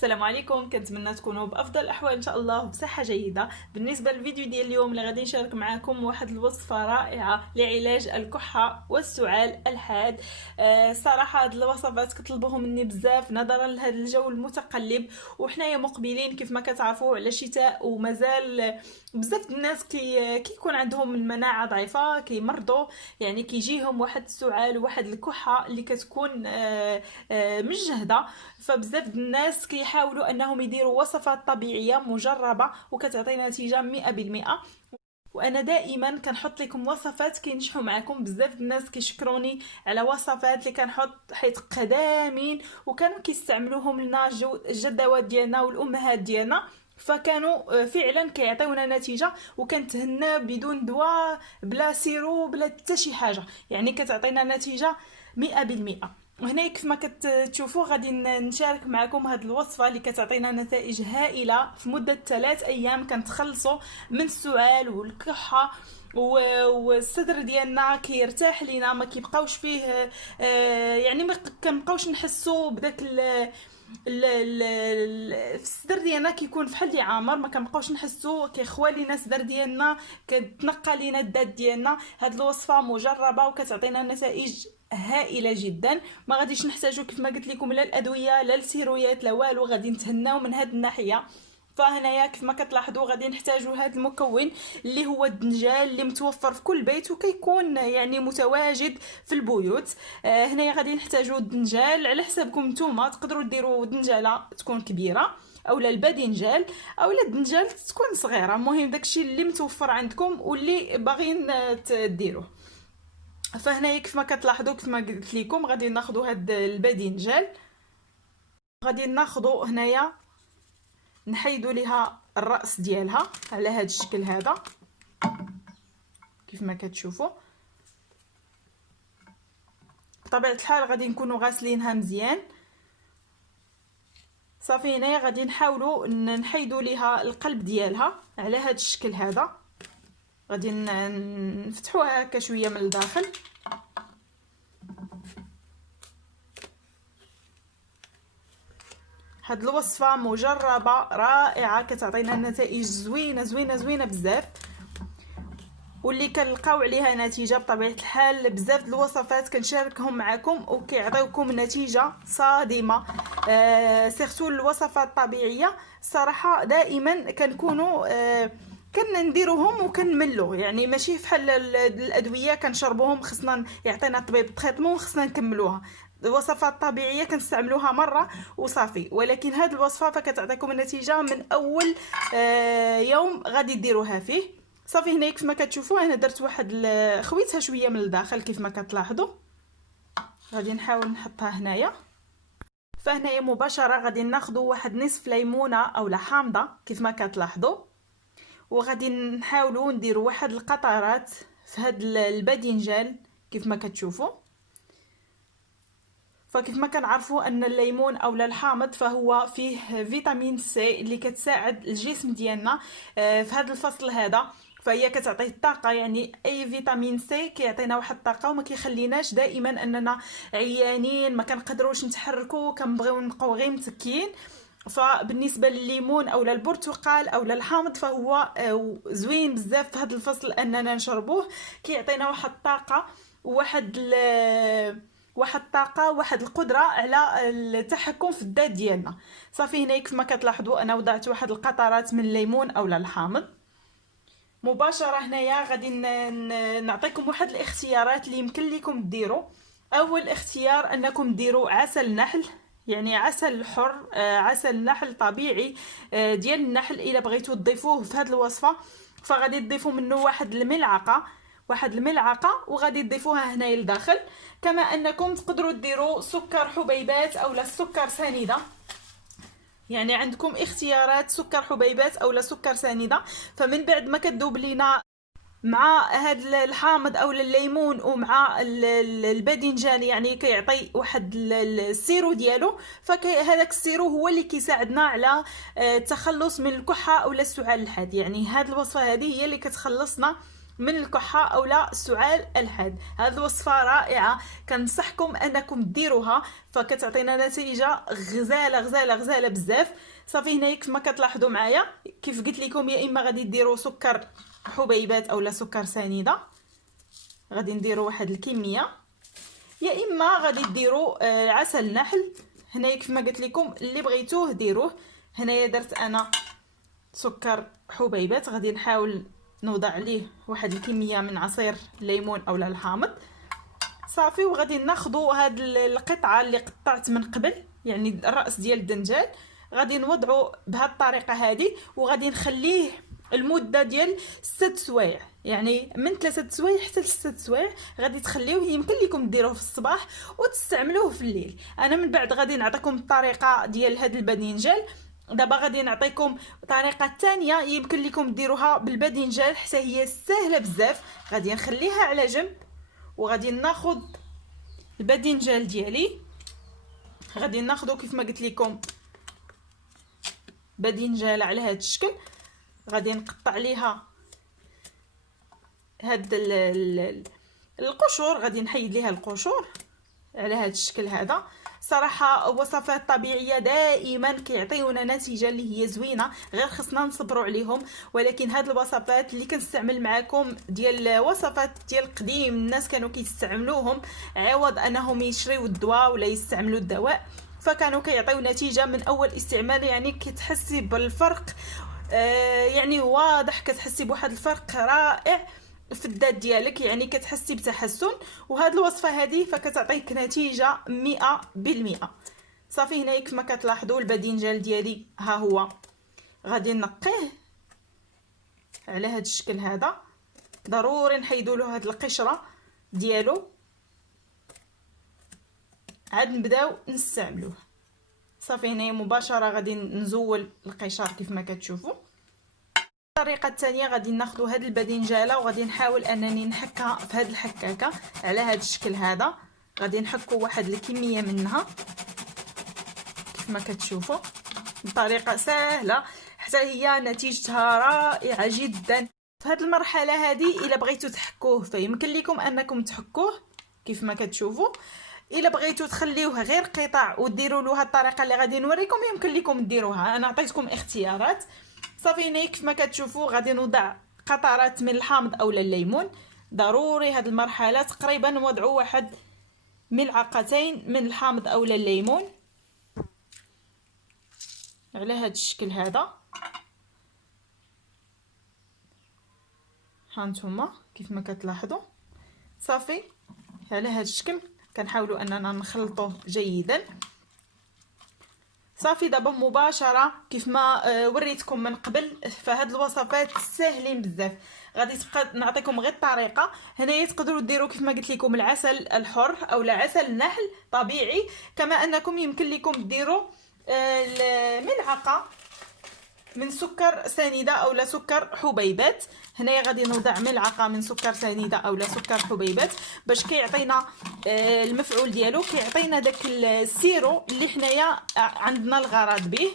السلام عليكم، كنتمنى تكونوا بافضل الاحوال ان شاء الله وبصحه جيده. بالنسبه للفيديو ديال اليوم اللي غادي نشارك معكم واحد الوصفه رائعه لعلاج الكحه والسعال الحاد. صراحه هاد الوصفات كطلبوهم مني بزاف نظرا لهذا الجو المتقلب، وحنايا مقبلين كيف ما كتعرفوا على الشتاء، ومازال بزاف الناس كيكون عندهم المناعه ضعيفه، كيمرضوا، يعني كيجيهم واحد السعال وواحد الكحه اللي كتكون مجهده. فبزاف الناس كيحاولوا انهم يديروا وصفات طبيعيه مجربه وكتعطي نتيجه 100%. وانا دائما كنحط لكم وصفات كينجحوا معكم. بزاف الناس كيشكروني على وصفات اللي كنحط حيت قدامين وكانوا كيستعملوهم لنا الجدوات ديالنا والامهات ديالنا، فكانوا فعلا كيعطيونا نتيجه، وكنتهنى بدون دواء بلا سيرو بلا حتى شي حاجه، يعني كتعطينا نتيجه 100%. وهنا كيف ما كتشوفوا غادي نشارك معكم هذه الوصفه اللي كتعطينا نتائج هائله في مده 3 ايام. كنتخلصوا من السعال والكحه والصدر ديالنا كيرتاح لينا، ما كيبقاوش فيه يعني ما كنبقاوش نحسوا بداك في الصدر ديالنا كيكون فحال اللي عامر، ما كنبقاوش نحسوا كيخوى لينا الصدر ديالنا، كتنقى لينا الذات ديالنا. هاد الوصفه مجربه وكتعطينا نتائج هائله جدا. ما غاديش نحتاجو كيف ما قلت لكم لا الادويه لا السيرويات لا والو، غادي نتهناو من هاد الناحيه. فهنايا كيف ما كتلاحظوا غادي نحتاجوا هذا المكون اللي هو الدنجال، اللي متوفر في كل بيت وكيكون يعني متواجد في البيوت. هنايا غادي نحتاجوا الدنجال على حسابكم نتوما، تقدروا ديروا دنجاله تكون كبيره اولا الباذنجال اولا الدنجال تكون صغيره، المهم داكشي اللي متوفر عندكم واللي باغيين تديروه. فهنايا كيف ما كتلاحظوا كيف ما قلت لكم غادي ناخذوا هاد الباذنجال، غادي ناخذوا هنايا نحيدوا ليها الراس ديالها على هذا الشكل هذا كيف ما كتشوفوا. بطبيعه الحال غادي نكونوا غاسلينها مزيان صافي. هنايا غادي نحاولوا نحيدوا ليها القلب ديالها على هذا الشكل هذا، غادي نفتحوها هكا شويه من الداخل. هاد الوصفه مجربه رائعه كتعطينا نتائج زوينه زوينه زوينه بزاف، واللي كنلقاو عليها نتيجه. بطبيعه الحال بزاف الوصفات كنشاركهم معكم وكيعطيوكم نتيجه صادمه، سيرتو الوصفات الطبيعيه صراحه دائما كنكونوا كنديروهم وكنملوا، يعني ماشي فحال الادويه كنشربوهم خصنا يعطينا الطبيب تريتمون خصنا نكملوها. الوصفات الطبيعيه كنستعملوها مره وصافي، ولكن هذه الوصفه فكتعطيكم النتيجه من اول يوم غادي ديروها فيه صافي. هنا كيف ما كتشوفوا انا درت واحد خويتها شويه من الداخل كيف ما كتلاحظوا. غادي نحاول نحطها هنايا. فهنايا مباشره غادي ناخذوا واحد نصف ليمونه اولا حامضه كيف ما كتلاحظوا، وغادي نحاولوا نديروا واحد القطرات في هاد الباذنجان كيف ما كتشوفوا. فكيف ما كنعرفوا ان الليمون اولا الحامض فهو فيه فيتامين سي اللي كتساعد الجسم ديالنا في هذا الفصل هذا، فهي كتعطيه الطاقه. يعني اي فيتامين سي كيعطينا واحد الطاقه وما كيخليناش دائما اننا عيانين ما كنقدروش نتحركوا كنبغيو نبقاو غير متكيين. فبالنسبه للليمون اولا البرتقال اولا الحامض فهو زوين بزاف في هذا الفصل اننا نشربوه، كيعطينا واحد الطاقه واحد الطاقه واحد القدره على التحكم في الذات ديالنا صافي. هنا كيف ما كتلاحظوا انا وضعت واحد القطرات من الليمون اولا الحامض. مباشره هنايا غادي نعطيكم واحد الاختيارات اللي يمكن لكم ديروا. اول اختيار انكم ديروا عسل نحل، يعني عسل حر، عسل نحل طبيعي ديال النحل. الا بغيتوا تضيفوه في هذه الوصفه فغادي تضيفوا منه واحد الملعقه وغادي تضيفوها هنايا لداخل. كما انكم تقدروا ديروا سكر حبيبات اولا السكر سنيده، يعني عندكم اختيارات سكر حبيبات اولا سكر سنيده. فمن بعد ما كتذوب لينا مع هذا الحامض او الليمون ومع الباذنجان، يعني كيعطي واحد السيرو ديالو، فهذاك السيرو هو اللي كيساعدنا على التخلص من الكحه اولا السعال الحاد. يعني هذه الوصفه هذه هي اللي كتخلصنا من الكحه اولا السعال الحاد. هذه الوصفه رائعه، كنصحكم انكم ديروها، فكتعطينا نتيجه غزاله غزاله غزاله بزاف. صافي هنايا كيف ما كتلاحظوا معايا كيف قلت لكم، يا اما غادي ديروا سكر حبيبات اولا سكر سنيده، غادي نديروا واحد الكميه، يا اما غادي ديروا عسل نحل. هنايا كيف ما قلت لكم اللي بغيتوه ديروه. هنايا درت انا سكر حبيبات، غادي نحاول نوضع عليه واحد الكميه من عصير الليمون اولا الحامض. صافي وغادي ناخذوا هاد القطعه اللي قطعت من قبل، يعني الراس ديال الدنجال، غادي نوضعوا بهذه الطريقه هذه، وغادي نخليه المده ديال 6 سوايع، يعني من 3 سوايع حتى ل 6 سوايع غادي تخليوه. يمكن لكم ديروه في الصباح وتستعملوه في الليل. انا من بعد غادي نعطيكم الطريقه ديال هذا الباذنجان. دابا غادي نعطيكم طريقه ثانيه يمكن لكم ديروها بالباذنجان حتى هي سهله بزاف. غادي نخليها على جنب، وغادي ناخذ الباذنجان ديالي، غادي ناخذو كيف ما قلت لكم باذنجان على هذا الشكل، غادي نقطع ليها هاد القشور، غادي نحيد ليها القشور على هذا الشكل هذا. صراحه وصفات طبيعيه دائما كيعطيونا نتيجه اللي هي زوينه، غير خصنا نصبروا عليهم. ولكن هاد الوصفات اللي كنستعمل معكم ديال وصفات ديال قديم، الناس كانوا كيستعملوهم عوض انهم يشريو الدواء ولا يستعملوا الدواء، فكانوا كيعطيو نتيجه من اول استعمال. يعني كتحسي بالفرق، يعني واضح، كتحسي بواحد الفرق رائع في الذات ديالك، يعني كتحسي بتحسن. وهاد الوصفه هذه فكتعطيك نتيجه 100%. صافي هنايا كما كتلاحظوا الباذنجان ديالي ها هو، غادي نقيه على هاد الشكل هذا. ضروري نحيدوا له هاد القشره ديالو عاد نبداو نستعملوه. صافي هنايا مباشره غادي نزول القشر كيف ما كتشوفوا. الطريقه الثانيه غادي ناخذ هاد الباذنجاله وغادي نحاول انني نحكها في هاد الحكاكه على هاد الشكل هذا. غادي نحكوا واحد الكميه منها كيف ما كتشوفوا، بطريقه سهله حتى هي نتيجتها رائعه جدا. في هاد المرحله هذه الا بغيتوا تحكوه فيمكن لكم انكم تحكوه كيف ما كتشوفوا. الا بغيتوا تخليوه غير قطع وديروا له هاد الطريقه اللي غادي نوريكم يمكن لكم ديروها، انا عطيتكم اختيارات. صافي هنا كيف ما كتشوفوا غادي نوضع قطرات من الحامض اولا الليمون. ضروري هاد المرحله تقريبا نوضعوا واحد ملعقتين من الحامض اولا الليمون على هاد الشكل هذا. هانتوما كيف ما كتلاحظوا. صافي على هاد الشكل كنحاولوا اننا نخلطوه جيدا. صافي دابا مباشره كيف ما وريتكم من قبل، فهاد الوصفات ساهلين بزاف. غادي تبقى نعطيكم غير الطريقه. هنايا تقدروا ديروا كيف ما قلت لكم العسل الحر اولا عسل النحل طبيعي، كما انكم يمكن لكم ديروا ملعقه من سكر سنيده اولا سكر حبيبات. هنايا غادي نوضع ملعقه من سكر سنيده اولا سكر حبيبات باش كيعطينا المفعول ديالو، كيعطينا داك السيرو اللي حنايا عندنا الغرض به.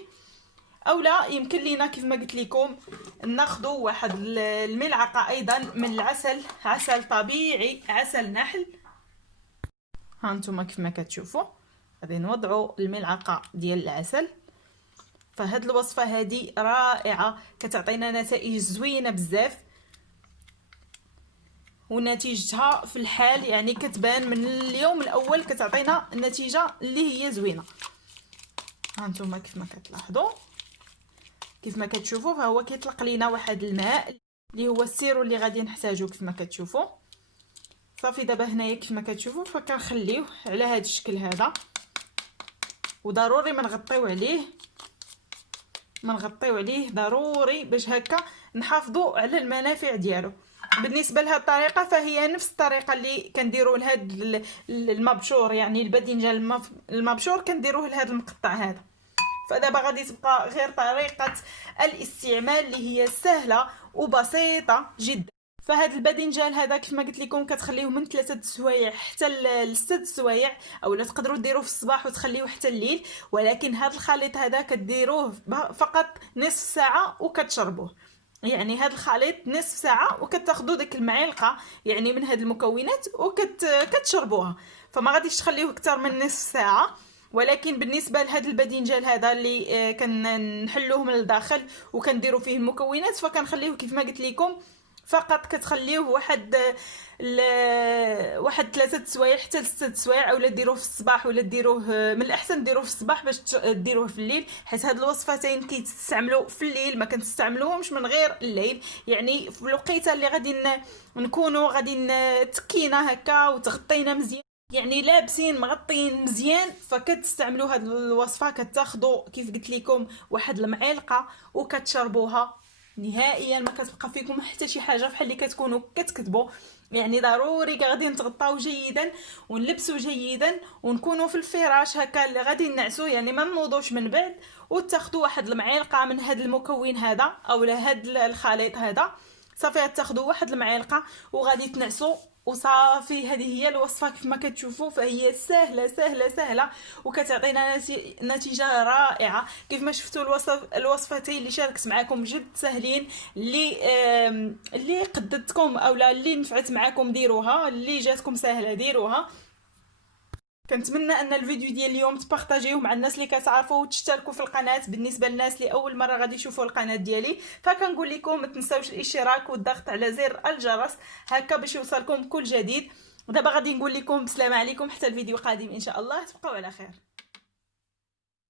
اولا يمكن لينا كيف ما قلت لكم ناخذوا واحد الملعقه ايضا من العسل، عسل طبيعي عسل نحل. ها انتم كيف ما كتشوفوا غادي نوضعوا الملعقه ديال العسل. فهاد الوصفه هذه رائعه، كتعطينا نتائج زوينه بزاف، ونتيجتها في الحال يعني كتبان من اليوم الاول، كتعطينا النتيجه اللي هي زوينه. هانتوما كيف ما كتلاحظوا كيف ما كتشوفوا فهو كيطلق لينا واحد الماء اللي هو السيرو اللي غادي نحتاجو كيف ما كتشوفوا. صافي دابا هنايا كيف ما كتشوفوا فكنخليوه على هذا الشكل هذا، وضروري ما نغطيو عليه ضروري باش هكا نحافظوا على المنافع ديالو. بالنسبه لهاد الطريقه فهي نفس الطريقه اللي كنديروا لهاد المبشور، يعني الباذنجان المبشور كنديروه لهاد المقطع هذا. فدابا غادي تبقى غير طريقه الاستعمال اللي هي سهله وبسيطه جدا. فهاد الباذنجان هذا كيف ما قلت لكم كتخليوه من 3 سوايع حتى ل 6 سوايع، اولا تقدروا ديروه في الصباح وتخليوه حتى الليل. ولكن هاد الخليط هذا كديروه فقط نصف ساعه وكتشربوه. يعني هذا الخليط نصف ساعه وكتاخذوا ديك المعلقه يعني من هاد المكونات كتشربوها. فما غاديش تخليوه اكثر من نصف ساعه. ولكن بالنسبه لهذا الباذنجان هذا اللي كنحلوه من الداخل وكنديروا فيه المكونات، فكنخليوه كيف ما قلت لكم فقط كتخليوه واحد 3 سوايع حتى 6 سوايع، اولا ديروه في الصباح ولا ديروه من الاحسن ديروه في الصباح باش ديروه في الليل، حيت هاد الوصفتين كيتستعملوا في الليل ما كنستعملوهمش من غير الليل. يعني في الوقيته اللي غادي نكونوا غادي تكينا هكا وتغطينا مزيان، يعني لابسين مغطين مزيان، فكتستعملوا هاد الوصفه. كتاخذوا كيف قلت لكم واحد المعلقه وكتشربوها نهائيا ما كتبقى فيكم حتى شي حاجه بحال اللي كتكونوا كتكتبوا. يعني ضروري غادي نتغطاو جيدا ونلبسوا جيدا ونكونوا في الفراش هكا اللي غادي نعسوا، يعني ما نوضوش من بعد. وتاخذوا واحد المعلقه من هذا المكون هذا اولا هذا الخليط هذا، صافي تاخذوا واحد المعلقه وغادي تنعسوا وصافي. هذه هي الوصفه كيف ما كتشوفوا، فهي سهله سهله سهله وكتعطينا نتيجه رائعه. كيف ما شفتوا الوصفتين اللي شاركت معكم جد سهلين، اللي قدتكم اولا اللي نفعت معكم ديروها، اللي جاتكم سهله ديروها. كنتمنى ان الفيديو ديال اليوم تبارطاجيوه مع الناس اللي كتعرفوا وتشتركوا في القناه. بالنسبه للناس اللي اول مره غادي يشوفوا القناه ديالي فكنقول لكم ما تنساوش الاشتراك والضغط على زر الجرس هكا باش يوصلكم كل جديد. ودابا غادي نقول لكم بسلامه عليكم حتى الفيديو القادم ان شاء الله. تبقوا على خير.